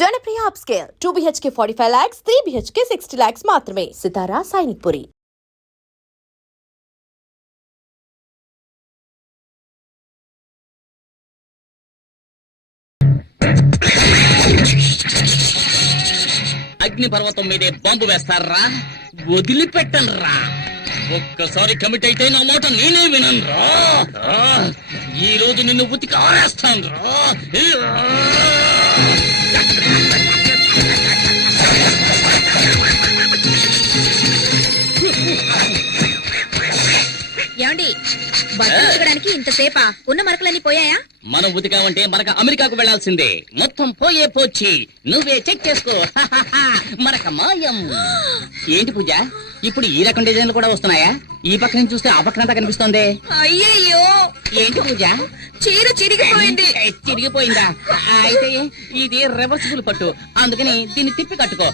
Janapriya upscale 2 BHK 45 lakhs, 3 BHK 60 lakhs మాత్రమే. సితారా సైనిక్పురి. అగ్ని పర్వతం మీదే బాంబు వేస్తారా? వదిలిపెట్టనరా. ఒక్కసారి కమిట్ అయితే నా మాట నేనే వినరా. ఈ రోజు నిన్ను ఉతికి ఆరేస్తాను రా. ఏమండి బట్టలు ఉతకడానికి ఇంతసేపా? ఉన్న మరకలన్నీ పోయాయా? మనం ఉతికామంటే మనకు అమెరికాకు వెళ్లాల్సిందే. మొత్తం పోయే పోచి నువ్వే చెక్ చేసుకో. మనక మాయం. ఏంటి పూజ, ఇప్పుడు ఈ రకం డిజైన్లు కూడా వస్తున్నాయా? ఈ పక్క నుంచి చూస్తే ఆ పక్కనంతా కనిపిస్తోంది. అయ్యయ్యో, ఏంటి పూజ, చీర చిరిగిపోయింది. చిరిగిపోయిందా? అయితే ఇది రివర్సిబుల్ పట్టు, అందుకని దీన్ని తిప్పి కట్టుకో.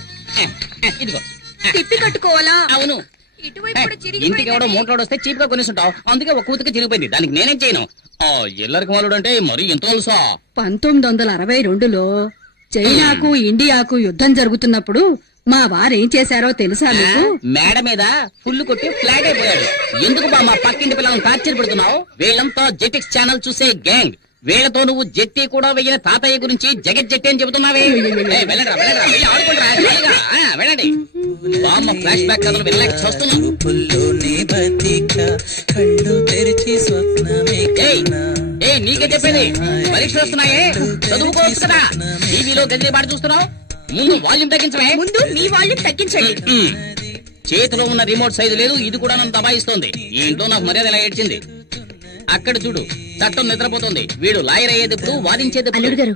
ఇదిగో తిప్పి కట్టుకోవాలా? అవును. ఇంటికి ఎవడో మూటలోడు వస్తే చీప్ గా కొనేసుంటావు, అందుకే ఒక కూతుకి చిరిగిపోయింది. దానికి నేనేం చేయను. ఎల్లరికి మాలుడు అంటే మరి ఎంత తెలుసా? 1962లో చైనాకు ఇండియాకు యుద్ధం జరుగుతున్నప్పుడు మా వారేం చేశారో తెలుసా మీకు? మేడ మీద ఫుల్ కొట్టి ఫ్లాగ్ అయిపోయాడు. ఎందుకు బా మా పక్కింటి పిల్లలను టార్చర్ పెడుతున్నావు? వీళ్ళంతా జెటిక్స్ ఛానల్ చూసే గ్యాంగ్. వీళ్లతో నువ్వు జెట్టి కూడా వెయ్యిన తాతయ్య గురించి జగత్ జెట్టి అని చెబుతున్నావే. వెళ్ళండి. బామ్మ ఫ్లాష్ బ్యాక్ కథలు వెళ్ళలేక చూస్తున్నాను. నీకే చెప్పేది, పరీక్షలు వస్తున్నాయే, చదువుకోవచ్చు కదా. టీవీలో గదిలే పాటు చూస్తున్నావు. ముందు వాల్యూమ్ తగ్గించమే. ముందు మీ వాల్యూమ్ తగ్గించండి. చేతిలో ఉన్న రిమోట్ సైజు లేదు, ఇది కూడా నన్ను దబాయిస్తోంది. ఈ ఇంట్లో నాకు మర్యాద ఎలా ఏడ్చింది. అక్కడ చూడు, చట్టం నిద్రపోతుంది. వీడు లాయర్ అయ్యేది ఇప్పుడు, వాదించేది అల్లుడు గారు.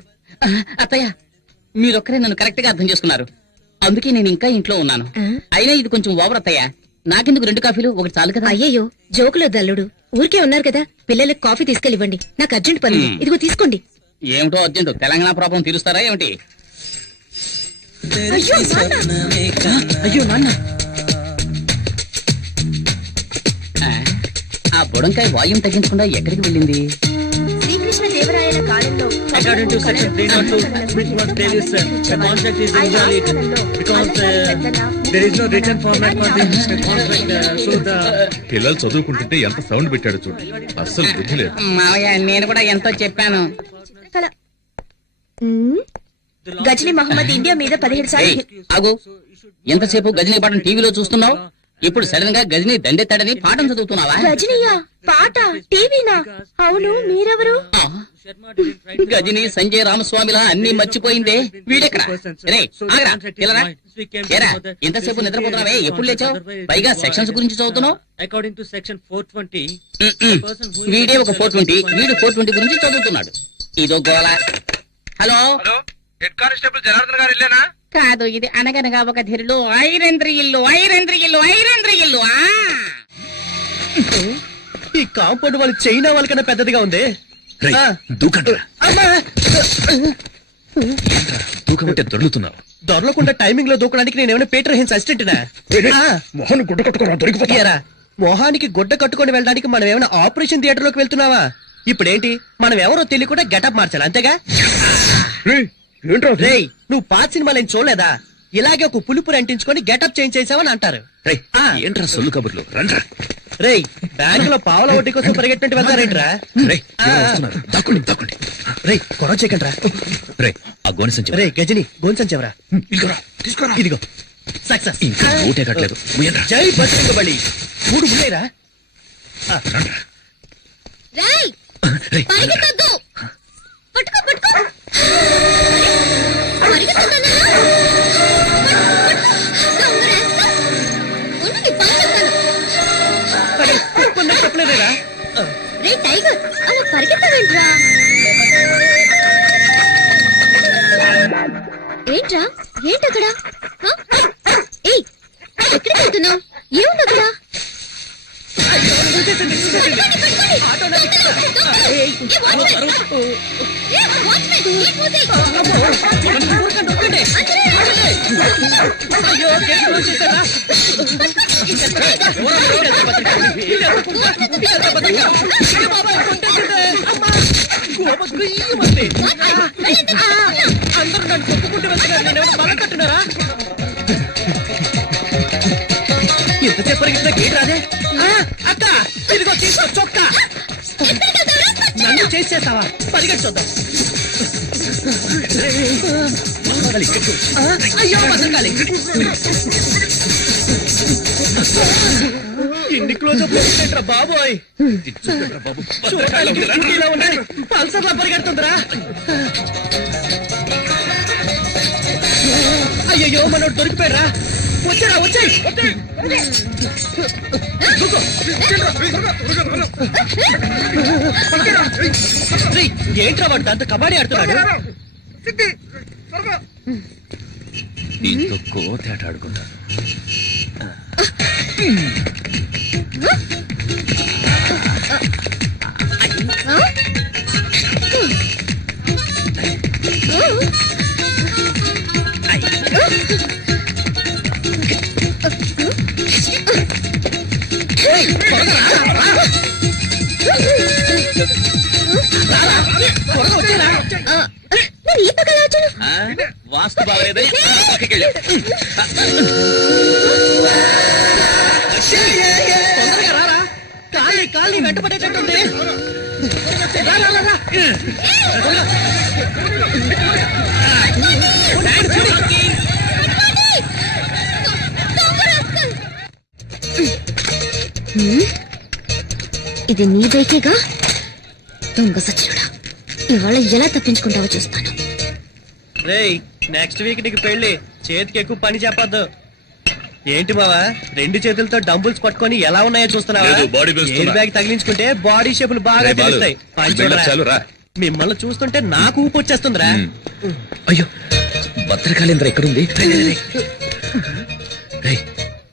అత్తయ్య, మీరొక్కరే నన్ను కరెక్ట్ గా అర్థం చేసుకున్నారు, అందుకే నేను ఇంకా ఇంట్లో ఉన్నాను. అయినా ఇది కొంచెం ఓవర్ అత్తయ్య. నాకెందుకు 2 కాఫీలు, ఒకటి చాలు కదా. అయ్యయ్యో, జోకులొద్దు అల్లుడు. ఊరికే ఉన్నారు కదా, పిల్లలకు కాఫీ తీసుకెళ్ళివ్వండి. నాకు అర్జెంట్ పని. ఇదిగో తీసుకోండి. ఏమిటో అర్జెంట్? తెలంగాణ ప్రాబ్లం తీరుస్తారా ఏమిటి? అయ్యో నాన్న, ఆ బుడంకాయ వాయుం తగ్గించకుండా ఎక్కడికి వెళ్ళింది? శ్రీకృష్ణ దేవరాయల కాలంలో According to section 302, which was previous, the contract is invalid because there is no written format for the contract. So the పిల్లలు చదువుకుంటుంటే ఎంత సౌండ్ పెట్టాడు చూడు, అస్సలు బుద్ధి లేదు. మావయ్య, నేను కూడా ఎంతో చెప్పాను. గజనీ మహమ్మద్ ఇండియా మీద 17 సార్లు. ఆగు, ఎంతసేపు గజనీ పాఠం టీవీలో చూస్తున్నావు, ఇప్పుడు సడన్ గా గజనీ దండెత్తాడని పాఠం చదువుతున్నావా? గజనీయా? పాట టీవీనా? అవును, మీరెవరు? గజనీ సంజయ్ రామస్వామిలా అన్ని మర్చిపోయిందే. వీడెక్కడ? ఇంతసేపు నిద్రపోతున్నావే, ఎప్పుడు లేచావు? పైగా సెక్షన్స్ గురించి చదువుతున్నావు. according to section 420, వీడే ఒక 420, వీడు 420 గురించి చదువుతున్నాడు. ఇదో గోళ. హలో, హెడ్ కానిస్టేబుల్ జనార్దన్ గారు ఇల్లేనా? కాదు, ఇది అనగనగా ఒక ధీరులు ఐరేంద్ర ఇల్లు. ఈ కాంపౌండ్ వాళ్ళు చైనా వాళ్ళకన్నా పెద్దదిగా ఉంది. దూకమంటే దొరుకుతున్నావు. దొరలకుండా టైమింగ్ లో దూకడానికి నేనేమైనా పీటర్ హిన్స్ అసిస్టెంట్ మొహన్ గుడ్డ కట్టుకోరా, దొరికిపోయారా? మొహానికి గుడ్డ కట్టుకొని వెళ్ళడానికి మనం ఏమైనా ఆపరేషన్ థియేటర్ లోకి వెళ్తున్నావా? ఇప్పుడేంటి, మనం ఎవరో తెలియకుండా గెటప్ మార్చాలి, అంతేగా? రేయ్, నువ్వు పాత సినిమాలు ఏం చూడలేదా? ఇలాగే ఒక పులుపురు అంటించుకొని గెటప్ చేంజ్ చేసావని అంటారు. ఏంట్రా సొల్లు కబుర్లు? రండ్రా. రేయ్, బ్యాంక్ లో పావుల వడ్డీ కోసం పరిగెట్టినట్టు వెళ్తారేంట్రా? దాక్కోండి. రేయ్, గొడవ చేయకండి రా. ఆ గోనె సంచి. రేయ్ గజని, గోన్ సంచెవరా? తీసుకోరా. ఇదిగో సక్సెస్. ఇంకా ఊటే కట్టలేదు. జై బజరంగ బలి. 3 ముయ్యరా? రేయ్, పరిగెత్తొద్దు. పట్టుకో. చెప్పలేదేరా? రే టైగర్, అలా పరిగెత్తవేంట్రా? ఏంటక్కడ? ఏయ్, ఎక్కడికి వెళ్తున్నావు? ఏముంది అక్కడ? అందరూ నన్ను కొట్టుకుంటూ ఎంతసేపు పరిగెత్తినా గేట్ రాదే అక్క ఇదిగో తీసుకో చొక్కా నన్ను చేసేసావా పరిగెట్టి చూద్దాం అయ్యో భద్రకాళి ఇన్ని క్లోజ్ అప్ ఏంట్రా బాబోయ్ చూడటానికి ఇలా ఉన్నాయి పల్సర్లా పరిగెడుతుందిరా అయ్యో మనోడు దొరికిపోయారా వచ్చారా వచ్చాయి ఏంట్రా వాడు దాంతో కబడ్డీ ఆడుతున్నాడు దీంతో కోతేట ఆడుకుంటాను. వాస్తు బాగలేదని కాళ్ళని వెంటపడేటట్టుంది ఇది నీ బైకేగా దొంగ సచ్చినుడా ఇవాళ ఎలా తప్పించుకుంటావో చూస్తాను. రేయ్ నెక్స్ట్ వీక్ నీకు పెళ్లి చేతికి ఎక్కువ పని చెప్పొద్దు. ఏంటి బావా 2 చేతులతో డంబుల్స్ పట్టుకొని ఎలా ఉన్నాయో చూస్తున్నావా? లేదు, body పెంచుతున్నా. ఎయిర్ బ్యాగ్ తగిలించుకుంటే బాడీ షేపులు బాగా రేయ్ బాలు, తెలుస్తాయి. పని చూడరా. చాలు రా. మిమ్మల్ని చూస్తుంటే నాకు ఊపు వచ్చేస్తుందిరా. అయ్యో భద్రకాళేంద్ర ఎక్కడుంది?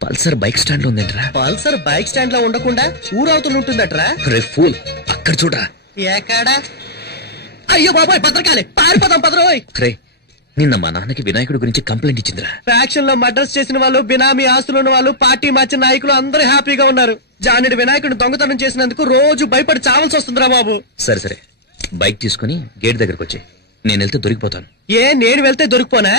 పల్సర్ బైక్ స్టాండ్ ఉందేంట్రా? పల్సర్ బైక్ స్టాండ్ లో ఉండకుండా ఊరవుతులు ఉంటుందట్రా. రే ఫూల్, అక్కడ చూడరా. ఎక్కడా? అయ్యో బాబాయ్ భద్రకాలే పారిపోదాం పదరోయ్. రే నిన్న మా నాన్నకి వినాయకుడి గురించి కంప్లైంట్ ఇచ్చిందిరా. ఫ్యాక్షన్ లో మర్డర్స్ చేసిన వాళ్ళు, బినామీ ఆస్తులు ఉన్న వాళ్ళు, పార్టీ మార్చిన నాయకులు అందరూ హ్యాపీగా ఉన్నారు. జానుడి వినాయకుడిని దొంగతనం చేసినందుకు రోజు భయపడి చావాల్సి వస్తుందిరా బాబు. సరే సరే, బైక్ తీసుకుని గేట్ దగ్గరకు వచ్చి నేను వెళ్తే దొరికిపోతాను. నేను వెళ్తే దొరికిపోనా?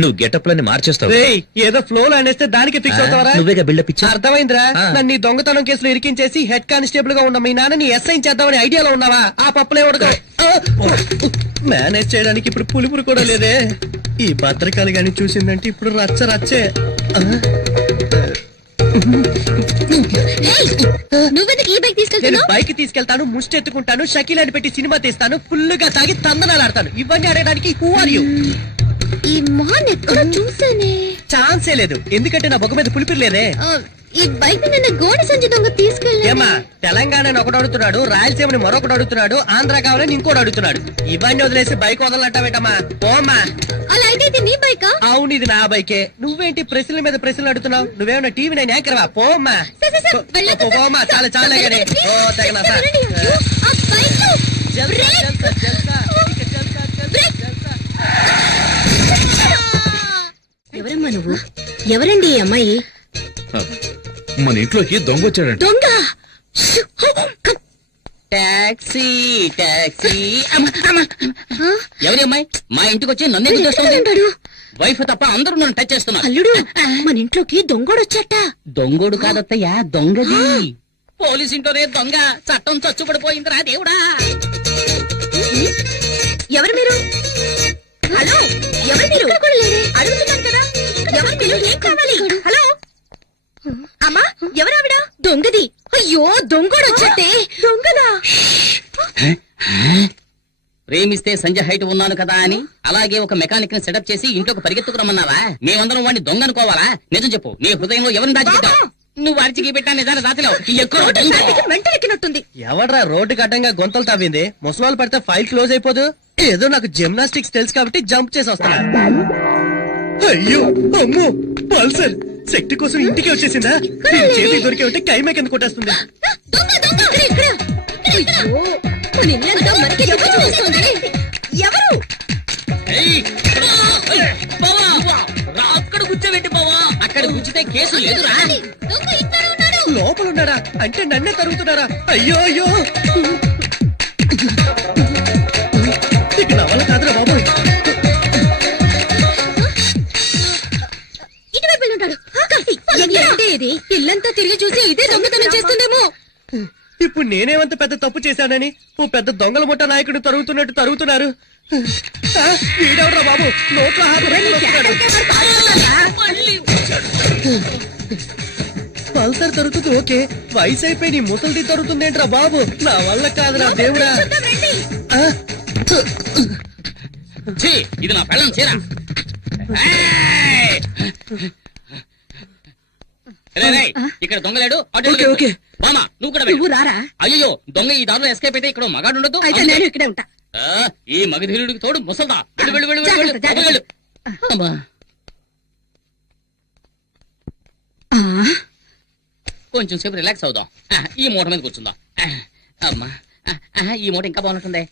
నువ్వు గెటప్లని మార్చేస్తావు. రేయ్ ఏదో ఫ్లో లో అనేస్తే దానికి ఫిక్స్ అవుతావరా? నువ్వేగా బిల్డప్ ఇచ్చా. అర్థమైందిరా. ఆ. నన్ను ఈ దొంగతనం కేసులో ఇరికించేసి హెడ్ కానిస్టేబుల్ గా ఉన్న మీ నాన్నని ఎస్ఐ చేద్దామని ఐడియాలో ఉన్నావా? ఆ పప్పులే ఉడక మేనేజ్ చేయడానికి ఇప్పుడు పులుపురు కూడా లేదే. ఈ భద్రకాలు గాని చూసిందంటే ఇప్పుడు రచ్చ రచ్చే. నువ్వెందుకు ఈ బైక్ నేను తీసుకెళ్తున్నావు? బైక్ తీసుకెళ్తాను, ముష్టి ఎత్తుకుంటాను, షకీలాని పెట్టి సినిమా తీస్తాను, ఫుల్ గా తాగి తందనాలు ఆడతాను. ఇవన్నీ ఆడడానికి హూ ఆర్ యూ? ఈ మొహాన్ని ఎక్కడ చూసానే? ఛాన్సే లేదు, ఎందుకంటే నా బొగ్గ మీద పులిపిరి లేదే. ఈ బైక్ నిన్న గోడ సంచి దొంగ తీసుకెళ్ళి ఏమా తెలంగాణని ఒకడు అడుగుతున్నాడు, రాయలసీమని మరొకడు అడుగుతున్నాడు, ఆంధ్ర కావాలని ఇంకోటి అడుగుతున్నాడు. ఇవన్నీ వదిలేసి బైక్ వదలంటావేటమ్మా? పోమ్మా. అలా అయితే ఇది నీ బైకా? అవును ఇది నా బైకే. నువ్వేంటి ప్రశ్నల మీద ప్రశ్నలు అడుగుతున్నావు? నువ్వేమన్నా టీవీ నేను యాంకర్వా? పోమ్మా వెళ్ళొద్దు సార్. పోమ్మా. చాలా చాలా గానీ. ఓ తగిన సార్. అయ్యో, ఆ బైక్ జల్సా, జల్సా, జల్సా. ఇక జల్సా, జల్సా, జల్సా. ఎవరమ్మా నువ్వు? ఎవరండి ఈ అమ్మాయి? మన ఇంట్లోకి దొంగ వచ్చాడంట. దొంగ. Taxi taxi. ఎవరి అమ్మాయి మా ఇంటికి వచ్చి నన్ను ఎందుకు ఎక్కడ చేస్తుంది? ఉంటాడు? వైఫ్ తప్ప అందరూ నన్ను టచ్ చేస్తున్నారు. అల్లుడు మన ఇంట్లోకి దొంగోడొచ్చట. దొంగోడు కాదత్తయ్యా, దొంగది. పోలీస్ ఇంట్లోనే దొంగ. చట్టం చచ్చుబడిపోయిందిరా దేవుడా. ఎవరు మీరు? హలో, ఎవరు మీరు? అడుగుతున్నాను కదా, ఎవరు మీరు? ఏం కావాలి? హలో అమ్మా, ఎవరావిడ? దొంగది. అయ్యో దొంగోడొచ్చటే. దొంగనా? ప్రేమిస్తే సంజయ్ హైట్ ఉన్నాను కదా అని అలాగే ఒక మెకానిక్ ని సెటప్ చేసి ఇంట్లోకి పరిగెత్తుకురమ్మన్నావా? మేమందరం వాడిని దొంగ అనుకోవాలా? నిజం చెప్పు, నీ హృదయంలో ఎవరిని దాచిపెట్టావు? నువ్వు అరిచికి పెట్టా నిజాన్ని దాచలేవు. వెంటలెక్కినట్టుంది. ఎవడ్రా రోడ్డుకి అడ్డంగా గొంతలు తవ్వింది? ముసలాలు పడితే ఫైల్ క్లోజ్ అయిపోదు. ఏదో నాకు జిమ్నాస్టిక్స్ తెలుసు కాబట్టి జంప్ చేసి వస్తున్నా. అయ్యో అమ్మో పల్సర్ శక్తి కోసం ఇంటికి వచ్చేసిందా? దీని చేతికి దొరికే ఉంటే కైమే కింద కొట్టేస్తుంది. దొంగ దొంగ ఇక్కడ. అయ్యో, మన ఇల్లంతా మనకి దొంగ చూస్తుంది. ఎవరు? అక్కడ కూర్చోబెట్టి బావా. అక్కడ కూర్చుతే కేసు లేదురా. దొంగ ఇక్కడ ఉన్నాడు. లోపల ఉన్నాడా? అంటే నన్నే తరుగుతున్నారా? అయ్యో అయ్యో ఇక నా వల్ల కాదురా బాబోయ్. చేసేది? ఇల్లంతా తిరిగి చూసి ఇదే దొంగతనం చేస్తుందేమో. ఇప్పుడు నేనేమంత పెద్ద తప్పు చేశానని ఓ పెద్ద దొంగల ముఠా నాయకుడు తరుగుతున్నట్టు తరుగుతున్నారు. ఆ, వీడెవడ్రా బాబు నోట్లో హాత పెట్టుకొని వస్తున్నాడు. పల్సర్ తరుగుతుంది ఓకే, వయసు అయిపోయి నీ ముసలిది తరుగుతుందేంట్రా బాబు? నా వల్ల కాదురా దేవుడా. ఆ, ఛీ, ఇది నా పెళ్ళం చీర. ఏయ్! రేయ్, రేయ్, ఇక్కడ దొంగలేడు. అటు ఓకే, ఓకే. మామా నువ్వు కూడా నువ్వు వెళ్ళు. రారా? అయ్యో దొంగ ఈ దారిలో ఎస్కేప్ అయితే ఇక్కడ మగాడు ఉండదు. అయితే నేను ఇక్కడే ఉంటా. ఈ మగధీరుడికి తోడు ముసల్దా. వెళ్ళు వెళ్ళు వెళ్ళు వెళ్ళు, జాగ్రత్త, వెళ్ళు, వెళ్ళు. అమ్మా, ఆ, కొంచెం సేపు రిలాక్స్ అవుదాం. ఈ మూట మీద కూర్చుందాం. అమ్మా, ఈ మూట ఇంకా బాగుంటుంది.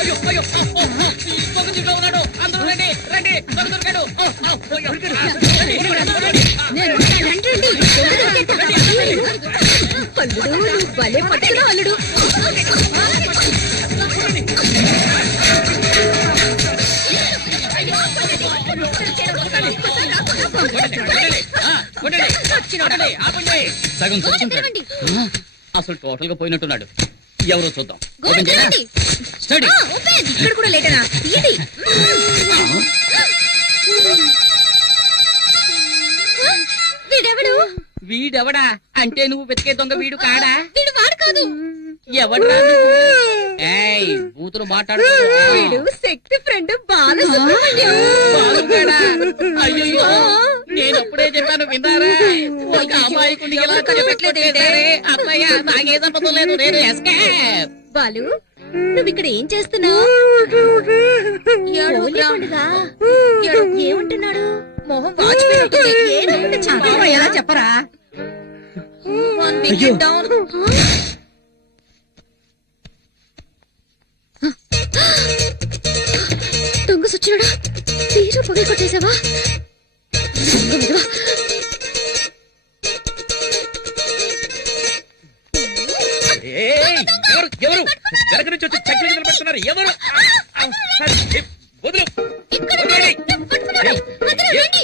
అయ్యో, అయ్యో, ఓ, ఓ, ఈ దొంగ దీంట్లో ఉన్నాడు. అందరూ రండి, రండి, దొంగ దొరికాడు. ఓ, ఓ, అయ్యో, రండి, రండి. నేను రండి, దొంగ దొరికేట. అల్లుడు, నువ్వు భలే పట్టుకున్నావు అల్లుడు. సగం చచ్చుంటాడు. అసలు టోటల్ గా పోయినట్టున్నాడు. ఎవరో చూద్దాం. ఓపెన్ చేయరా? చూడండి. స్టడీ. ఇక్కడ కూడా లేటనా? ఇది వీడెవడు? వీడెవడా అంటే నువ్వు వెతికే దొంగ వీడు కాడా? వీడు వాడు కాదు. ఎవడ్రా నువ్వు? ఏయ్ బూతులు మాట్లాడు. వీడు శక్తి ఫ్రెండ్ బాలసుబ్రహ్మణ్యం. అయ్యో నేను అప్పుడే చెప్పాను విన్నారా? ఒక అమాయకుని ఇలా చెప్పట్లేదే. అత్తయ్య నాకే సంపదం లేదు. నేను ఎస్కేప్. బాలు, నువ్వు ఇక్కడ ఏం చేస్తున్నావు? ఏమంటున్నాడు? మొహం వాచిపోయినట్టుంది. ఏడవకుండా చెప్పు. ఎలా చెప్పరా? One wicket down. దొంగ సచ్చినాడా? తీరు పగలు కొట్టేశావా? దొంగ విధవా. ఎవరు వెనక నుంచి వచ్చి చెట్లు నిలబెడుతున్నారు? ఎవరు? వదులు. పట్టుకున్నాడు. అందరూ రండి.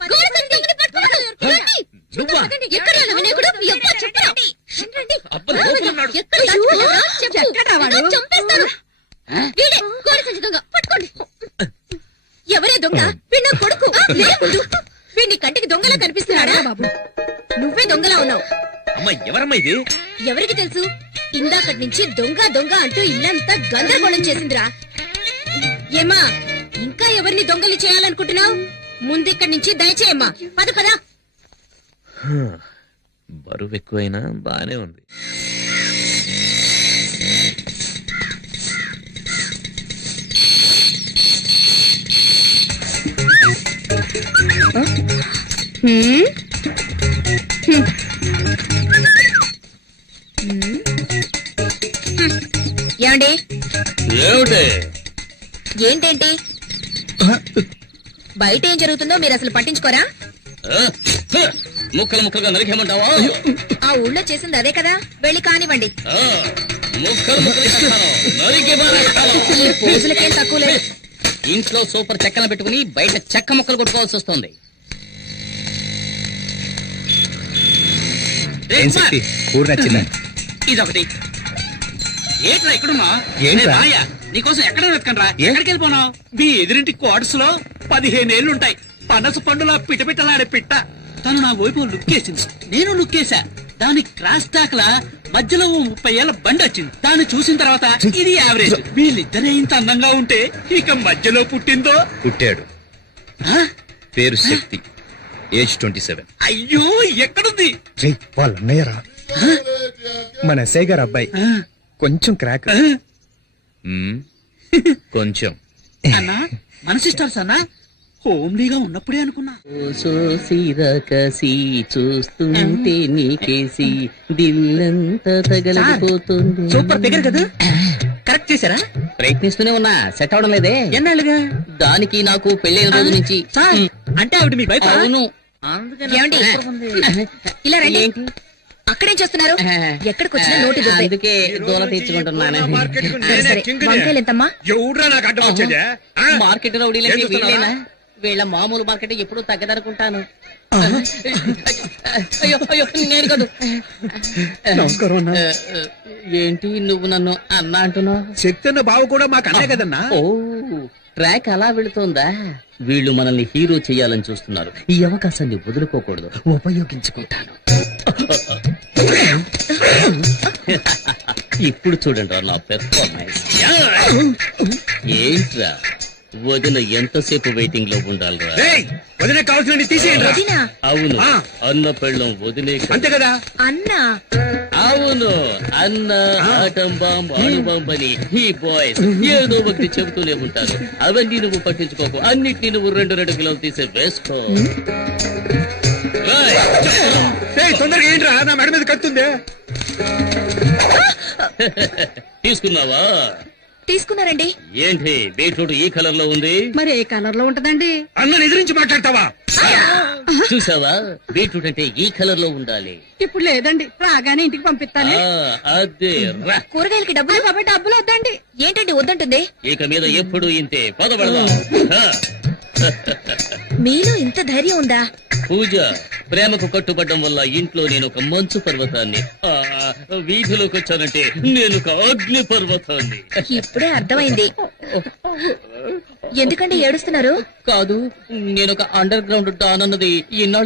గోడ సంఖ్యని పట్టుకున్నాడు. రండి. నువ్వా? ఎక్కడ ఉన్న వినాయకుడు? ఎవ్వా చెప్పరా? రండి. అబ్బా, లోపల ఉన్నాడు. ఎక్కడ దాచుకున్నారా? చెప్పు. ఎక్కడ్రా వాడు? చంపేస్తాను. వీడే గోడ సంచి దొంగ. పట్టుకోండి. ఎవరే దొంగ? వీడు నా కొడుకు. లేవుడు. వీడిని కంటికి దొంగలా కనిపిస్తున్నాడా? బాబు, నువ్వే దొంగలా ఉన్నావు. అమ్మ ఎవరమ్మా ఇది? ఎవరికి తెలుసు? ఇందాకటి నుంచి దొంగ దొంగ అంటూ ఇల్లంతా గందరగోళం చేసిందిరా. ఏమా ఇంకా ఎవరిని దొంగలు చేయాలనుకుంటున్నావు? ముందిక్కడి నుంచి దయచేయమ్మా. పద పద. బరువు ఎక్కువైనా బానే ఉంది. ఏమండి? ఏమిటి? ఏంటేంటి? బయట ఏం జరుగుతుందో మీరు అసలు పట్టించుకోరా? ముక్కలు ముక్కలుగా నరికేమంటావా? ఆ ఊళ్ళో చేసింది అదే కదా. వెళ్ళి కానివ్వండి. ముక్కలు ముక్కలు నరికి ఈ పోజులకేం తక్కువ లేదు. ఇంట్లో సూపర్ చెక్కన పెట్టుకుని బయట చెక్క ముక్కలు కొట్టుకోవాల్సి వస్తుంది. ఇదొకటి. ఏంట్రా ఎక్కడున్నా? ఏంట్రా? నీకోసం ఎక్కడ వెతకండ్రా? ఏ? ఎక్కడికి వెళ్ళిపోనావు? మీ ఎదురింటి క్వార్టర్స్ లో 15 ఏళ్లుంటాయి. పనస పండులా పిటపిటలాడే పిట్ట. తను నా వైపు లుక్కేసింది. నేను లుక్కేశా. దాని క్రాస్ టాక్ లా మధ్యలో ఓ 30 ఏళ్ల బండి వచ్చింది. దాన్ని చూసిన తర్వాత ఇది యావరేజ్. వీళ్ళిద్దరే ఇంత అందంగా ఉంటే ఇక మధ్యలో పుట్టిందో. పుట్టాడు. ఆ? పేరు శక్తి. ఏజ్ 27. అయ్యో ఎక్కడుంది? వాళ్ళ అన్నయ్యరా మన ఎస్ఐ గారు అబ్బాయి. ఆ, కొంచెం క్రాక్. ఆ, మ్మ్. కొంచెం. అన్నా మన సిస్టర్స్ అన్నా హోమ్లీగా ఉన్నప్పుడే అనుకున్నా. కసి చూస్తుంటే నీకేసి దిల్లంతా తగలపోతుంది. సూపర్ దగ్గర కదా. కరెక్ట్ చేశారా? ప్రయత్నిస్తూనే ఉన్నా, సెట్ అవడం లేదే. ఎన్నాళ్ళుగా? దానికి నాకు పెళ్ళైన రోజు నుంచి. సార్ అంటే ఆవిడ మీ వైఫ్? అవును. ఏమండి? ఇలా రండి. ఏంటి? అక్కడేం చేస్తున్నారు? ఎక్కడికి వచ్చినా నోటి దుబ్బే. అందుకే దూల తీర్చుకుంటున్నాను. సరే, వంకాయలు ఎంతమ్మా? ఎవడ్రా నాకు అడ్డం వచ్చేదే? మార్కెట్ రౌడీలకి వీళ్ళేనా? వీళ్ళ మామూలు మార్కెట్ ఎప్పుడు తగ్గదనుకుంటాను. అయ్యో అయ్యో నేను కాదు. నమస్కారం అన్నా. ఏంటి నువ్వు నన్ను అన్నా అంటున్నావు? శక్తి అన్న బావ కూడా మాకు అన్నా కదన్నా. ఓ ట్రాక్ అలా వెళుతోందా? వీళ్ళు మనల్ని హీరో చేయాలని చూస్తున్నారు. ఈ అవకాశాన్ని వదులుకోకూడదు, ఉపయోగించుకుంటాను. ఇప్పుడు చూడండి నా పెర్ఫార్మెన్స్. ఏంట్రా వదిన ఎంతసేపు వెయిటింగ్ లో ఉండాలిరా? వదిలే కావాల్సిన తీసేయండి. వదినా అవును, అన్న పెళ్ళం వదిలే. అంతే కదా. అన్నా అవును, అన్న ఆటం బాంబ్ అణుబాంబ్ అని ఈ బాయ్స్ ఏదో ఒకటి చెబుతూనే ఉంటారు. అవన్నీ నువ్వు పట్టించుకోకు, అన్నిటినీ నువ్వు 2 కిలోలు తీసే వేసుకో. తొందరగా ఏంట్రా, నా మెడ మీద కత్తుంది. తీసుకున్నావా? తీసుకున్నారండి. ఏంటి బీట్రూట్ ఈ కలర్ లో ఉంది? మరి ఏ కలర్ లో ఉంటదండి? అన్నని ఎదిరించి మాట్లాడతావా? చూసావా, బీట్రూట్ అంటే ఈ కలర్ లో ఉండాలి. ఇప్పుడు లేదండి, రాగానే ఇంటికి పంపిస్తాను. అదే రా. కూరగాయలకి డబ్బులు కాబట్టి డబ్బులు వద్దండి. ఏంటండి వద్దంటుంది? ఇక మీద ఎప్పుడు ఇంతే. పదబడదాం. మీలో ఇంత ధైర్యం ఉందా? పూజ, ప్రేమకు కట్టుబడ్డం వల్ల ఇంట్లో నేను ఒక మంచు పర్వతాన్ని, వీధిలోకి వచ్చానంటే నేను ఒక అగ్ని పర్వతాన్ని. ఇప్పుడే అర్థమైంది. ఎందుకండి ఏడుస్తున్నారు? కాదు, నేను ఒక అండర్ గ్రౌండ్ డాన్ అన్నది ఇన్నాళ్ళు